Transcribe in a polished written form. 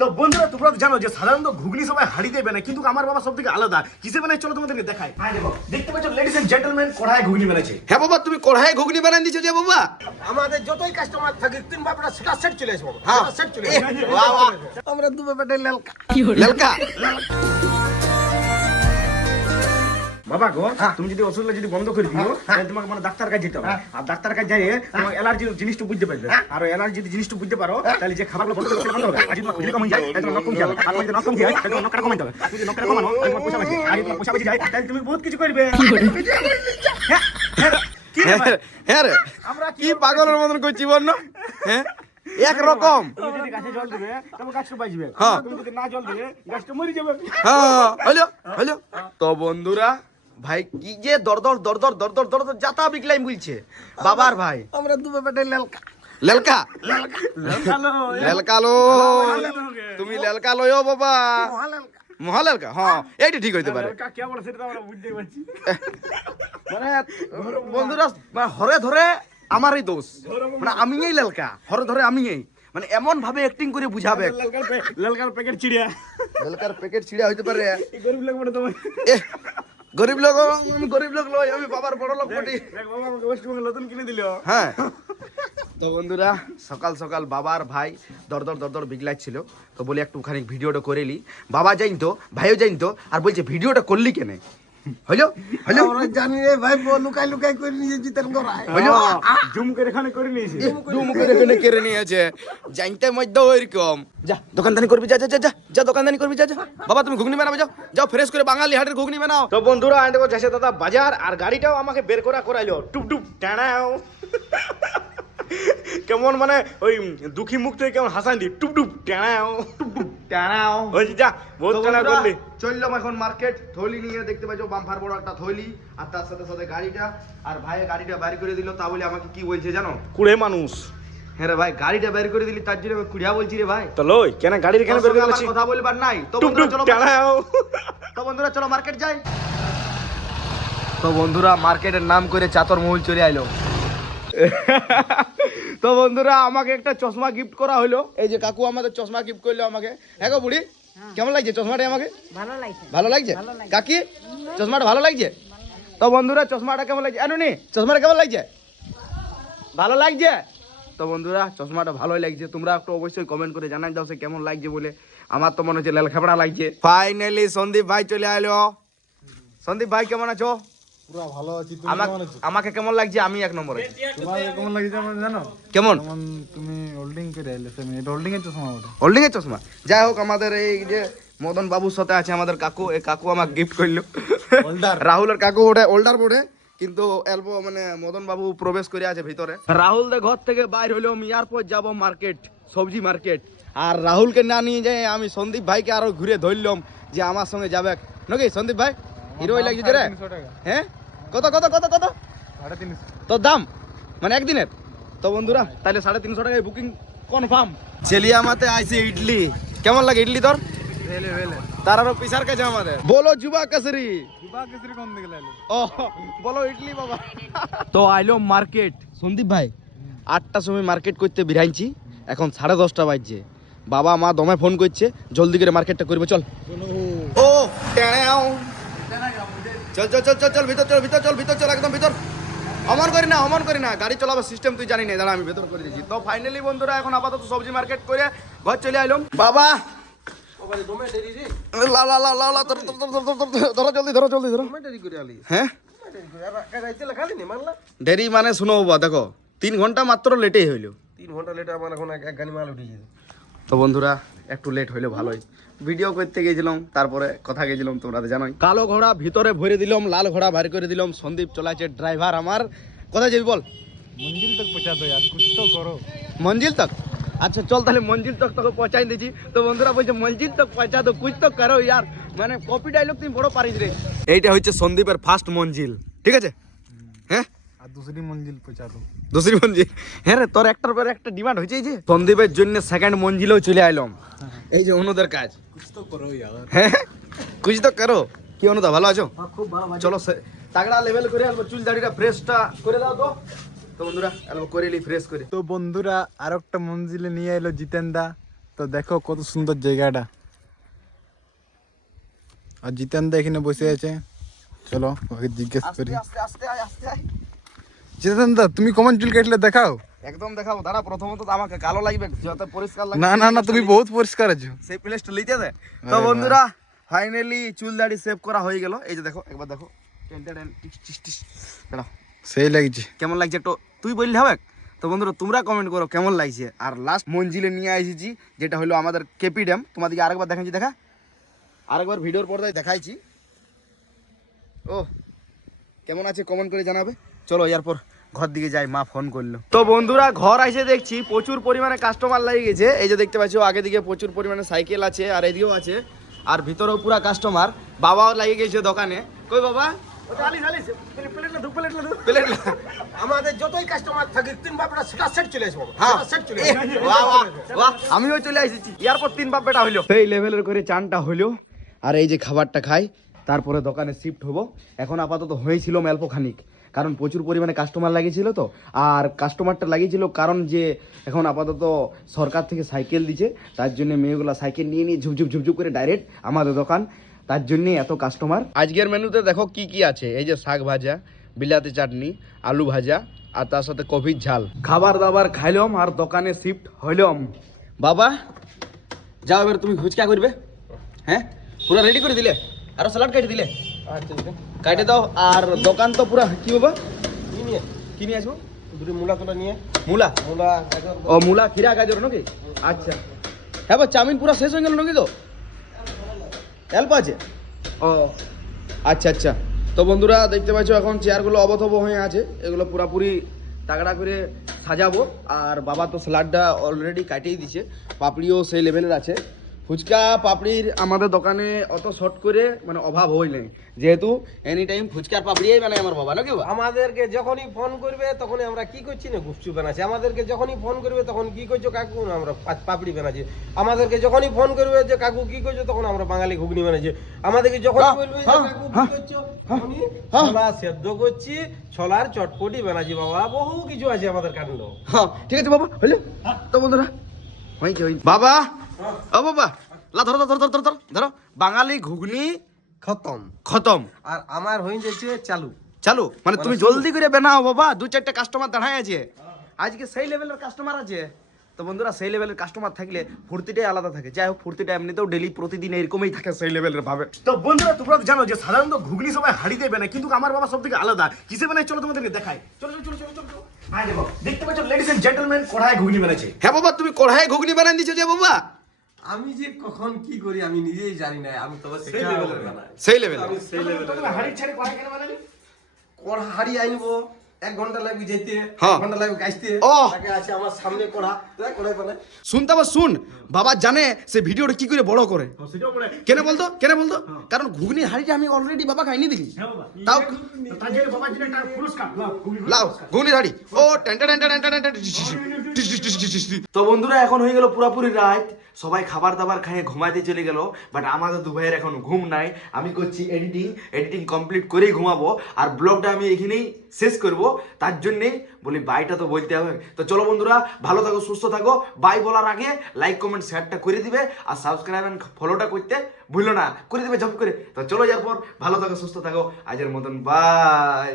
তো বন্ধুরা তোমরা তো জানো যে সাধারণত ঘুগনি সবাই হাঁড়িতে বানায়, কিন্তু আমার বাবা সব থেকে আলাদা। কিসে বানায় চলো তোমাদেরকে দেখাই। হ্যাঁ দেখো, দেখতে পাচ্ছ লেডিস এন্ড জেন্টলম্যান, কড়াই ঘুগনি বানাচ্ছে। হ্যাঁ বাবা, তুমি কড়াই ঘুগনি বানাই দিছো যে বাবা? আমাদের যতই কাস্টমার থাকে 3 বাপটা সেটা সেট চলে আসবো। হ্যাঁ সেট চলে এ, বাহ, বাহ। আমরা দু বাপটা লেলকা। লেলকা বাবা গো, তুমি যদি ওষুধটা যদি বন্ধ করে দিও তাহলে তোমাকে মানে ডাক্তার কাছে যেতে হবে। আর ডাক্তার কাছে যাই তোমার অ্যালার্জির জিনিসটা বুঝতে পারবে। আর অ্যালার্জির জিনিসটা বুঝতে পারো তাহলে যে খাবারগুলো বন্ধ করে বন্ধ হবে। আর যদি তোমার ঘুগনি কমে যায় তাহলে তোমার নখ কমে যাবে। আর যদি নখ কমে যায় তাহলে তোমার নখটা কমাতে হবে। যদি নখটা কমানো তাহলে তোমার পয়সা বাঁচে। আর যদি তোমার পয়সা বেঁচে যায় তাহলে তুমি বহুত কিছু করবে। কি রে ভাই? হ্যাঁ রে, কি পাগলের মতন করছি বল না? হ্যাঁ একরকম। তুমি যদি গাছে জল দেবে তবে গাছটা বাঁচবে। হ্যাঁ। তুমি যদি না জল দেবে গাছটা মরে যাবে। হ্যাঁ হলো হলো। তো বন্ধুরা ভাই কি যে দর যাতা বিকলাই বলছে বাবার ভাই। আমরা দু বাপটা লেলকা। লেলকা হ্যালো লেলকালো, তুমি লেলকা লয়ো বাবা। মহালেলকা, হ্যাঁ এইটা ঠিক হইতে পারে। কে বলে সেটা তো আমরা বুঝতেই পারছি। মানে বন্ধুরা মানে হরে ধরে আমারই দোষ, মানে আমিই লেলকা, হরে ধরে আমিই মানে এমন ভাবে অ্যাক্টিং করে বুঝাবে। লালকার প্যাকেট চিড়িয়া লেলকার প্যাকেট ছিড়া হইতে পারে। এই গরিব লোক বলে তোমার। এ গরিব লোক, আমি গরিব লোক লই, আমি বাবার বড় লোক বটি। দেখ বাবা আমাকে ওয়েস্ট বেঙ্গল নতুন কিনে দিল। হ্যাঁ তো বন্ধুরা সকাল সকাল বাবার ভাই দর বিগলাই ছিল, তো বলি একটুখানি ভিডিওটা করে নি। বাবা জানতো, ভাইও জানতো, আর বলছে ভিডিওটা করলি কেন? হইলো হইলো আমরা জানি রে ভাই লুকাই লুকাই করে নিয়ে জিতেন করায়। হইলো জুম করে এখানে করে নিয়েছি। দুম করে কেনে কেড়ে নিয়েছে, জানতে মধ্যে ওইরকম। যা দোকানদানি করবি, যা যা যা যা দোকানদানি করবি, যা যা। বাবা তুমি ঘুগনি বানাবে, যাও যাও ফ্রেশ করে বাঙালি হাটের ঘুগনি বানাও। তো বন্ধুরা আমি দেখো যাচ্ছে দাদা বাজার, আর গাড়িটাও আমাকে বের করা করাইলো। টুপ টুপ টানাও। কেমন মানে ওই দুঃখী মুখ থেকে কেমন হাসান দি। টুপ টুপ টানাও টুপ টুপ টানাও। ওই যা বহুত টানা করলি। চললাম এখন মার্কেট, থলি নিয়ে দেখতে পাচ্ছ বাম্পার বড় একটা থলি, আর তার সাথে সাথে গাড়িটা। আর ভাই গাড়িটা বাইর করে দিল, তা বলে আমাকে কি বলছে জানো? কুড়ে মানুষ। হ্যাঁ রে ভাই, গাড়িটা বের করে দিলি তার জন্য আমি কুড়িয়া বলছি রে ভাই। তো লই কেন গাড়ির কেন বের করে দিয়েছি? কথা বলবার নাই। তো টুপ বন্ধুরা টুপ চলো, টানাও। তো বন্ধুরা চলো মার্কেট যাই। তো বন্ধুরা মার্কেটের নাম করে চাতর মহল চলে আইলো। তো বন্ধুরা আমাকে একটা চশমা গিফট করা হলো। এই যে কাকু আমাদের চশমা গিফট করলো আমাকে। হ্যাঁ গো বুড়ি, কেমন লাগছে চশমাটা আমাকে? ভালো লাগছে। ভালো লাগছে কাকি? চশমাটা ভালো লাগছে? তো বন্ধুরা চশমাটা কেমন লাগছে? আনুনি চশমাটা কেমন লাগছে? ভালো লাগছে? তো বন্ধুরা চশমাটা ভালোই লাগছে, তোমরা একটু অবশ্যই কমেন্ট করে জানাই দাও সে কেমন লাগছে বলে। আমার তো মনে হচ্ছে লেলখাপড়া লাগছে। ফাইনালি সন্দীপ ভাই চলে আইলো। সন্দীপ ভাই কেমন আছো? পুরো ভালো আছি। আমাকে কেমন লাগছে? আমি এক নম্বরে। তোমার কেমন লাগছে আমার জানো? কেমন যেমন তুমি হোল্ডিং করে আইলে তুমি এটা হোল্ডিং এর চশমা ওটা। হোল্ডিং এর চশমা? যাই হোক আমাদের এই যে মদন বাবুর সাথে আছে আমাদের কাকু, এই কাকু আমাকে গিফট করলো। রাহুলের কাকু ওঠে ওল্ডার বোর্ডে, কিন্তু এলবো মানে মদন বাবু প্রবেশ করে আছে ভিতরে। রাহুল দে ঘর থেকে বাইর হলো, এয়ারপোর্ট যাব মার্কেট, সবজি মার্কেট। আর রাহুলকে না নিয়ে যাই আমি সন্দীপ ভাইকে আরো ঘুরে ধরলাম যে আমার সঙ্গে যাবে নাকি। সন্দীপ ভাই হিরোই লাগছে রে। হ্যাঁ কত কত কত কত? 350। তোর দাম মানে একদিনের? তো বন্ধুরা তাহলে 350 টাকায় বুকিং কনফার্ম। চেলিয়া মাতে আইছে ইডলি। কেমন লাগে ইডলি তোর? বেলে বেলে তার আরো পিসার কাছে আমাদের বলো যুবা কেসরি। দিবা কেসরি কোন দিকে লাইলো? ও বলো ইডলি বাবা। তো আইলো মার্কেট সন্দীপ ভাই, 8টার সময় মার্কেট করতে বেরাইছি, এখন 10:30 বাজছে। বাবা মা দমে ফোন করছে জলদি করে মার্কেটটা করবে, চল। ও টেনাও চল চল চল চল চল ভিতর চল ভিতর চল ভিতর চল একদম ভিতর। অমন করি না গাড়ি চালাবার সিস্টেম তুই জানি না, দাঁড়া আমি ভেতর করে দিয়েছি। তো ফাইনালি বন্ধুরা এখন আপাতত সবজি মার্কেট করে ঘর চলে আইলাম। বাবা লা লা লা লা লা ধরো জলদি ধরো জলদি ধরো। হ্যাঁ দেরি মানে শুনো বাবা, দেখো 3 ঘন্টা মাত্র লেটেই হইলো। 3 ঘন্টা লেট আমার এখন এক গাড়ি মাল উঠে গেছে। তো বন্ধুরা একটু লেট হইলো ভালোই, ভিডিও করতে গেছিলাম তারপরে কথা গেছিলাম তোমরা তো জানোই। কালো ঘোড়া ভিতরে ভরে দিলাম, লাল ঘোড়া বাইরে করে দিলাম। সন্দীপ চলাইছে ড্রাইভার আমার। কোথায় যাবি বল? मंजिल तक पहुंचा दो यार, कुछ तो करो। মঞ্জিল তক? আচ্ছা চল তাহলে মঞ্জিল তক তোকে পৌঁছাই দিয়েছি। তো বন্ধুরা বলছে মঞ্জিল তক পৌঁছা দো, কুছ তো করো ইয়ার। মানে কপি ডায়লগ তুমি বড় পারিস রে। এইটা হচ্ছে সন্দীপের ফার্স্ট মঞ্জিল, ঠিক আছে? হ্যাঁ আর दूसरी मंजिल पहुंचा दो। দুসরি মঞ্জিল। হ্যাঁ রে তোর একটার পর একটা ডিমান্ড হয়েছে। এই যে সন্দীপের জন্য সেকেন্ড মঞ্জিলেও চলে আইলাম। এই যে অনুদের কাজ। कुछ तो करो यार। হ্যাঁ কুছ তো করো। কি অনুদা ভালো আছো? खूब भालो भाई। চলো তাগড়া লেভেল করে আলবো, চুল দাড়িটা ফ্রেশটা করে দাও তো। তো বন্ধুরা আলবো করে লি ফ্রেশ করে। তো বন্ধুরা আরেকটা মঞ্জিলে নিয়ে এলো জিতেন দা। তো দেখো কত সুন্দর জায়গাটা। আর জিতেন দা এখানে বসে আছে, চলো ওকে জিজ্ঞেস করি। আস্তে আস্তে আস্তে আয়। জিতেন দা তুমি কমন চুল কাটলে দেখাও। একদম দেখাবো, দাঁড়া প্রথমত তো আমাকে কালো লাগবে যত পরিষ্কার লাগবে। না না না, তুমি বহুত পরিষ্কার আছো। সেই প্লেসটা লিতে দে। তো আরে বন্ধুরা ফাইনালি চুল দাড়ি সেভ করা হয়ে গেল। এই যে দেখো, একবার দেখো, টেন টেন টিস টিস টিস। দাঁড়াও, সেই লাগছে। কেমন লাগছে একটু তুই বললে হবে। তো বন্ধুরা তোমরা কমেন্ট করো কেমন লাগছে। আর লাস্ট মঞ্জিলে নিয়ে এসেছি, যেটা হলো আমাদের কেপি ড্যাম। তোমাদেরকে আরেকবার দেখাচ্ছি, দেখা আরেকবার ভিডিওর পর্দায় দেখাইছি। ও কেমন আছে কমেন্ট করে জানাবে। চলো এরপর ঘর দিকে যাই, মা ফোন করলো। তো বন্ধুরা ঘর এসে দেখছি প্রচুর পরিমাণে কাস্টমার লাগিয়ে গেছে। এই যে দেখতে পাচ্ছ আগে দিকে প্রচুর পরিমাণে সাইকেল আছে, আর এদিকেও আছে, আর ভিতরেও পুরা কাস্টমার। বাবাও লাগিয়ে গেছে দোকানে। কই বাবা? প্লেট আমাদের যতই কাস্টমার থাকে 3 বাপরা সেটা সেট চলে আসবো। হ্যাঁ। সেট চলে বাহ, বাহ, বাহ, আমিও চলে এসেছি। এরপর 3 বাপ বেটা হইলো, সেই লেভেলের করে চানটা হইলো। আর এই যে খাবারটা খাই, তারপরে দোকানে শিফট হবো। এখন আপাতত হয়েছিল অল্প খানিক, কারণ প্রচুর পরিমাণে কাস্টমার লাগিয়েছিল। তো আর কাস্টমারটা লাগিয়েছিল কারণ যে এখন আপাতত সরকার থেকে সাইকেল দিচ্ছে, তার জন্য মেয়েগুলো সাইকেল নিয়ে নিয়ে ঝুপঝুপ ঝুপঝুপ করে ডাইরেক্ট আমাদের দোকান, তার জন্যই এত কাস্টমার। আজকের মেনুতে দেখো কি কি আছে। এই যে শাক ভাজা, বিলাতি চাটনি, আলু ভাজা, আর তার সাথে কফির ঝাল। খাবার দাবার খাইলাম আর দোকানে শিফট হইলাম। বাবা যাও, এবার তুমি ফুচকা করবে। হ্যাঁ পুরো রেডি করে দিলে, আরো স্যালাড কেটে দিলে, কাটে দাও। আর দোকান তো পুরা কি বাবা কি নিয়ে আসবো? দুটো মূলা তোলা নিয়ে মূলা, মূলা গাজর ও মূলা খিরা গাজর নাকি? আচ্ছা হ্যাঁ, চাউমিন পুরো শেষ হয়ে গেল নাকি? তো অল্প আছে। ও আচ্ছা আচ্ছা। তো বন্ধুরা দেখতে পাচ্ছ এখন চেয়ারগুলো অবথব হয়ে আছে, এগুলো পুরাপুরি তাগড়া করে সাজাবো। আর বাবা তো স্যালাডটা অলরেডি কাটিয়ে দিছে, পাপড়িও সেই লেভেলের আছে। ফুচকা পাপড়ির আমাদের দোকানে অত শর্ট করে মানে অভাব হয় নাই, যেহেতু এনি টাইম ফুচকার পাপড়িই বানায় আমার বাবা, নাকি বাবা? আমাদেরকে যখনই ফোন করবে তখনই আমরা কি করছি না গুপচুপ বানাচ্ছি। আমাদেরকে যখনই ফোন করবে তখন কি করছো কাকু, না আমরা পাপড়ি বানাচ্ছি। আমাদেরকে যখনই ফোন করবে যে কাকু কি করছো, তখন আমরা বাঙালি ঘুগনি বানাচ্ছি। আমাদেরকে যখনই বলবে যে কাকু কি করছো, তখনই ছোলা সেদ্ধ করছি, ছোলার চটপটি বানাচ্ছি। বাবা বহু কিছু আছে আমাদের কাণ্ড। হ্যাঁ ঠিক আছে বাবা, হইলে। তো বন্ধুরা হয়েছে বাবা, ও বাবা লা ধরো ধরো ধরো ধরো ধরো, বাঙালি ঘুগনি খতম। খতম। আর আমার হয়ে যাচ্ছে চালু। চালু মানে তুমি জলদি করে বানাও বাবা, 2-4টা কাস্টমার দাঁড়ায় আছে আজকে, সেই লেভেলের কাস্টমার আছে। তো বন্ধুরা সেই লেভেলের কাস্টমার থাকলে ফুর্তিটাই আলাদা থাকে। যাই হোক ফুর্তিটা এমনিতেও ডেলি প্রতিদিন এরকমই থাকে সেই লেভেলের ভাবে। তো বন্ধুরা তোমরা তো জানো যে সাধারণত ঘুগনি সবাই হাঁড়িতে বানায়, কিন্তু আমার বাবা সব থেকে আলাদা। কিসে বানায় চলো তোমাদেরকে দেখাই। চলো চলো চলো চলো চলো চলো। হ্যাঁ দেখো, দেখতে পাচ্ছ লেডিস এন্ড জেন্টলম্যান, কড়াই ঘুগনি বানাচ্ছে। হ্যাঁ বাবা তুমি কড়াই ঘুগনি বানাই দিছো যে বাবা? আমি যে কখন কি করি আমি নিজেই জানি না। আমি তবে সেই লেভেলের বানাই। সেই লেভেল। তোমরা হাঁড়ির ছেড়ে কড়াই কেন বানালি? কড়া হাড়ি আনবো, 1 ঘন্টা লাগবে যেতে, হ্যাঁ। 1 ঘন্টা লাগবে গাইতে। ও। আগে আছে আমার সামনে কড়া, দেখ কড়াই বানাই। শুনতে আবার শুন, বাবা জানে সে ভিডিওটা কি করে বড় করে। সেটাও বলে। কেন বলতো কেন বলতো? কারণ ঘুগনির হাঁড়িটা আমি অলরেডি বাবা খাইনি দিলি। হ্যাঁ বাবা। তাও তো তার জন্য বাবার জন্য একটা পুরস্কার লাও, ঘুগনি লাও পুরস্কার। ঘুগনির হাঁড়ি। ও তো বন্ধুরা এখন হয়ে গেল পুরাপুরি রাত, সবাই খাবার দাবার খেয়ে ঘুমাইতে চলে গেল। বাট আমাদের দু ভাইয়ের এখন ঘুম নাই। আমি করছি এডিটিং কমপ্লিট করেই ঘুমাবো। আর ব্লগটা আমি এখানেই শেষ করব, তার জন্যেই বলি বাইটা তো বলতে হবে। তো চলো বন্ধুরা ভালো থাকো সুস্থ থাকো। বাই বলার আগে লাইক কমেন্ট শেয়ারটা করে দিবে, আর সাবস্ক্রাইব এন্ড ফলোটা করতে ভুলো না, করে দিবে ঝপ করে। তো চলো এরপর ভালো থাকো সুস্থ থাকো, আজের মতন বাই।